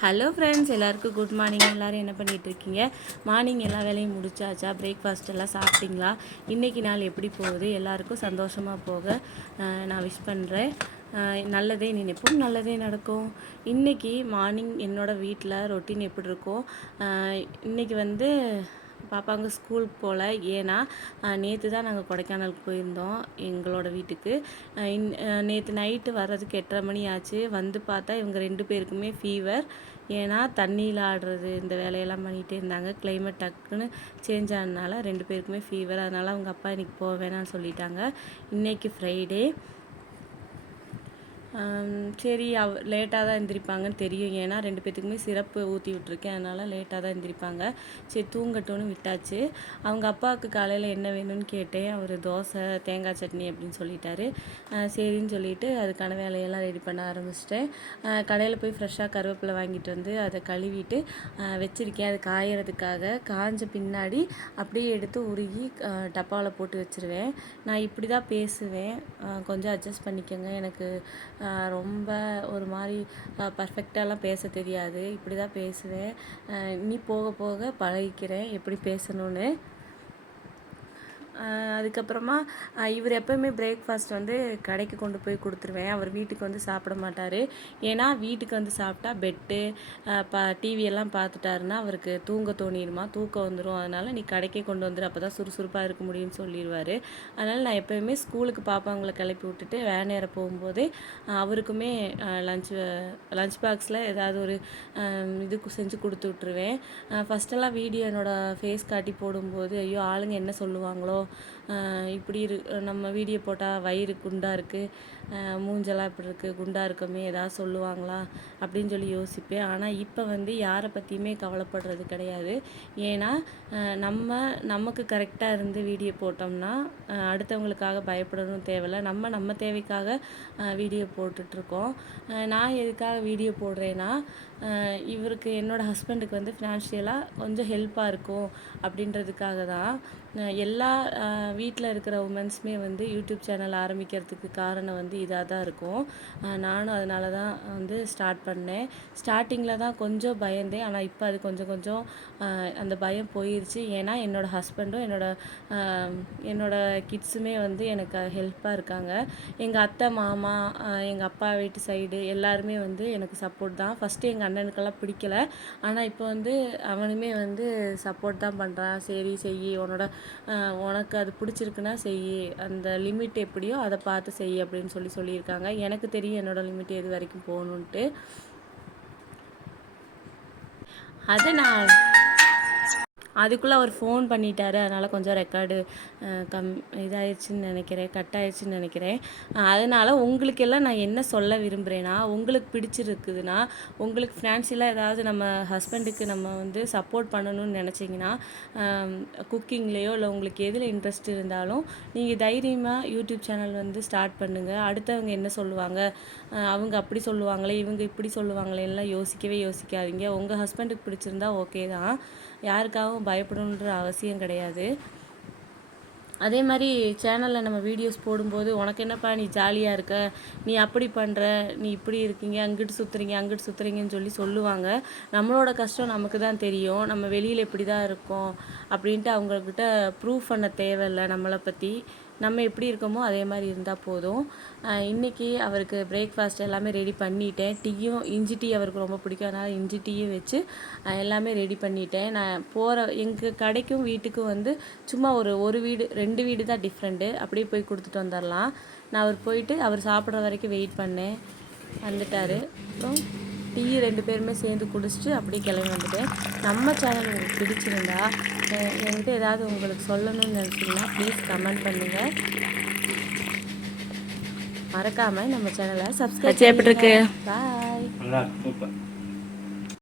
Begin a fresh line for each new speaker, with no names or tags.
Hello friends எல்லாருக்கும் good morning எல்லோரும் என்ன பண்ணிகிட்ருக்கீங்க மார்னிங் எல்லா வேலையும் முடிச்சாச்சா? பிரேக்ஃபாஸ்ட் எல்லாம் சாப்பிட்டீங்களா? இன்றைக்கி நாள் எப்படி போகுது? எல்லாருக்கும் சந்தோஷமாக போக நான் விஷ் பண்ணுறேன் நல்லதே நினைப்போம் நல்லதே நடக்கும். இன்றைக்கி மார்னிங் என்னோடய வீட்டில் ரொட்டீன் எப்படி இருக்கும் இன்றைக்கி வந்து பாப்பாங்க ஸ்கூல் போகல ஏன்னா நேற்று தான் நாங்கள் கொடைக்கானலுக்கு போயிருந்தோம் எங்களோட வீட்டுக்கு. நேற்று நைட்டு வர்றதுக்கு எட்டரை மணி ஆச்சு. வந்து பார்த்தா இவங்க ரெண்டு பேருக்குமே ஃபீவர் ஏன்னா தண்ணியில் ஆடுறது இந்த வேலையெல்லாம் பண்ணிகிட்டே இருந்தாங்க. கிளைமேட் டக்குன்னு சேஞ்ச் ஆனதுனால ரெண்டு பேருக்குமே ஃபீவர் அதனால் அவங்க அப்பா இன்றைக்கி போக வேணாம்னு சொல்லிட்டாங்க. இன்றைக்கி ஃப்ரைடே சரி அவ லேட்டாக தான் எந்திரிப்பாங்கன்னு தெரியும். ஏன்னா ரெண்டு பேத்துக்குமே சிறப்பு ஊற்றி விட்ருக்கேன் அதனால் லேட்டாக தான் எந்திரிப்பாங்க. சரி தூங்கட்டும்னு விட்டாச்சு. அவங்க அப்பாவுக்கு காலையில் என்ன வேணும்னு கேட்டேன். அவர் தோசை தேங்காய் சட்னி அப்படின்னு சொல்லிட்டாரு. சரின்னு சொல்லிட்டு அதுக்கான வேலையெல்லாம் ரெடி பண்ண ஆரம்பிச்சிட்டேன். கடையில் போய் ஃப்ரெஷ்ஷாக கருவேப்பிலை வாங்கிட்டு வந்து அதை கழுவிட்டு வச்சுருக்கேன். அது காயறதுக்காக காஞ்ச பின்னாடி அப்படியே எடுத்து உருகி டப்பாவில் போட்டு வச்சிருவேன். நான் இப்படி தான் பேசுவேன் கொஞ்சம் அட்ஜஸ்ட் பண்ணிக்கோங்க. எனக்கு ரொம்ப ஒரு மாதிரி பர்ஃபெக்டாலாம் பேச தெரியாது. இப்படி தான் பேசுவேன் இனி போக போக பழகிக்கிறேன். எப்படி பேசணும்னு? அதுக்கப்புறமா இவர் எப்போயுமே பிரேக்ஃபாஸ்ட் வந்து கடைக்கு கொண்டு போய் கொடுத்துருவேன். அவர் வீட்டுக்கு வந்து சாப்பிட மாட்டார். ஏன்னா வீட்டுக்கு வந்து சாப்பிட்டா பெட்டு பா டிவியெல்லாம் பார்த்துட்டாருன்னா அவருக்கு தூங்க தோணிடுமா? தூக்கம் வந்துடும் அதனால நீ கடைக்கே கொண்டு வந்துடு அப்போ தான் சுறுசுறுப்பாக இருக்க முடியும்னு சொல்லிடுவார். அதனால் நான் எப்போயுமே ஸ்கூலுக்கு பாப்பாங்களை கிளப்பி விட்டுட்டு வேன் ஏற போகும்போது அவருக்குமே லஞ்ச் லஞ்ச் பாக்ஸில் ஏதாவது ஒரு இது செஞ்சு கொடுத்து விட்ருவேன் ஃபஸ்ட்டெல்லாம் வீடியோ என்னோடய ஃபேஸ் காட்டி போடும்போது ஐயோ ஆளுங்க என்ன சொல்லுவாங்களோ? இப்படி இரு நம்ம வீடியோ போட்டால் வயிறு குண்டாக இருக்குது மூஞ்செல்லாம் இப்படி இருக்குது குண்டாக இருக்கமே ஏதாவது சொல்லுவாங்களா அப்படின்னு சொல்லி யோசிப்பேன். ஆனால் இப்போ வந்து யாரை பற்றியுமே கவலைப்படுறது கிடையாது. ஏன்னா நம்ம நமக்கு கரெக்டாக இருந்து வீடியோ போட்டோம்னா அடுத்தவங்களுக்காக பயப்படணும் தேவையில்ல. நம்ம நம்ம தேவைக்காக வீடியோ போட்டுட்ருக்கோம். நான் எதுக்காக வீடியோ போடுறேன்னா இவருக்கு என்னோட ஹஸ்பண்டுக்கு வந்து ஃபினான்ஷியலாக கொஞ்சம் ஹெல்ப்பாக இருக்கும் அப்படின்றதுக்காக தான் எல்லா வீட்டில் இருக்கிற உமன்ஸுமே வந்து யூடியூப் சேனல் ஆரம்பிக்கிறதுக்கு காரணம் வந்து இதாக தான் இருக்கும் நானும் அதனால தான் வந்து ஸ்டார்ட் பண்ணேன். ஸ்டார்டிங்கில் தான் கொஞ்சம் பயந்தேன். ஆனால் இப்போ அது கொஞ்சம் கொஞ்சம் அந்த பயம் போயிடுச்சு ஏன்னா என்னோடய ஹஸ்பண்டும் என்னோட என்னோடய கிட்ஸுமே வந்து எனக்கு ஹெல்ப்பாக இருக்காங்க. எங்கள் அத்தை மாமா எங்கள் அப்பா வீட்டு சைடு எல்லாருமே வந்து எனக்கு சப்போர்ட் தான். ஃபஸ்ட்டு எங்கள் அண்ணனுக்கெல்லாம் பிடிக்கல. ஆனால் இப்போ வந்து அவனுமே வந்து சப்போர்ட் தான் பண்ணுறான் சரி செய் உன்னோட உனக்கு உனக்கு அது பிடிச்சிருக்குன்னா செய். அந்த லிமிட் எப்படியோ அதை பார்த்து செய் அப்படின்னு சொல்லி சொல்லியிருக்காங்க. எனக்கு தெரியும் என்னோட லிமிட் எது வரைக்கும் போகணுன்ட்டு. அதனால் நான் அதுக்குள்ளே அவர் ஃபோன் பண்ணிட்டாரு. அதனால் கொஞ்சம் ரெக்கார்டு கம் இதாயிடுச்சுன்னு நினைக்கிறேன். கட் ஆயிடுச்சுன்னு நினைக்கிறேன். அதனால் உங்களுக்கெல்லாம் நான் என்ன சொல்ல விரும்புகிறேன்னா உங்களுக்கு பிடிச்சிருக்குதுன்னா உங்களுக்கு ஃபினான்ஷியலாக ஏதாவது நம்ம ஹஸ்பண்டுக்கு நம்ம வந்து சப்போர்ட் பண்ணணும்னு நினச்சிங்கன்னா குக்கிங்லேயோ இல்லை உங்களுக்கு எதில் இன்ட்ரெஸ்ட் இருந்தாலும் நீங்கள் தைரியமாக யூடியூப் சேனல் வந்து ஸ்டார்ட் பண்ணுங்கள் அடுத்தவங்க என்ன சொல்லுவாங்க? அவங்க அப்படி சொல்லுவாங்களே இவங்க இப்படி சொல்லுவாங்களே எல்லாம் யோசிக்கவே யோசிக்காதீங்க. உங்கள் ஹஸ்பண்டுக்கு பிடிச்சிருந்தா ஓகே தான். யாருக்காகவும் பயப்படணுன்ற அவசியம் கிடையாது. அதே மாதிரி சேனலில் நம்ம வீடியோஸ் போடும்போது உனக்கு என்னப்பா நீ ஜாலியாக இருக்க? நீ அப்படி பண்ணுற நீ இப்படி இருக்கீங்க? அங்கிட்டு சுற்றுறீங்க அங்கிட்டு சுற்றுறீங்கன்னு சொல்லி சொல்லுவாங்க. நம்மளோட கஷ்டம் நமக்கு தான் தெரியும். நம்ம வெளியில் இப்படி தான் இருக்கோம். அப்படின்ட்டு அவங்கக்கிட்ட ப்ரூவ் பண்ண தேவையில்லை நம்மளை பற்றி நம்ம எப்படி இருக்கோமோ அதே மாதிரி இருந்தால் போதும். இன்றைக்கி அவருக்கு பிரேக்ஃபாஸ்ட் எல்லாமே ரெடி பண்ணிட்டேன். டீயும் இஞ்சி டீ அவருக்கு ரொம்ப பிடிக்கும். அதனால் இஞ்சி டீயும் வச்சு எல்லாமே ரெடி பண்ணிட்டேன். நான் போகிற எங்கள் கடைக்கும் வீட்டுக்கும் வந்து சும்மா ஒரு ஒரு வீடு ரெண்டு வீடு தான் டிஃப்ரெண்ட்டு அப்படியே போய் கொடுத்துட்டு வந்துடலாம் நான் அவர் போயிட்டு அவர் சாப்பிட்ற வரைக்கும் வெயிட் பண்ணேன். வந்துட்டார். அப்புறம் டீ ரெண்டு பேருமே சேர்ந்து குடிச்சிட்டு அப்படியே கிளம்பி வந்துட்டேன். நம்ம சேனல் உங்களுக்கு பிடிச்சிருந்தா என்கிட்ட ஏதாவது உங்களுக்கு சொல்லணும்னு நினச்சிங்கன்னா ப்ளீஸ் கமெண்ட் பண்ணுங்கள் மறக்காமல் நம்ம சேனலை சப்ஸ்கிரைப் எப்படி இருக்கு பாய்
நல்லா சூப்பர்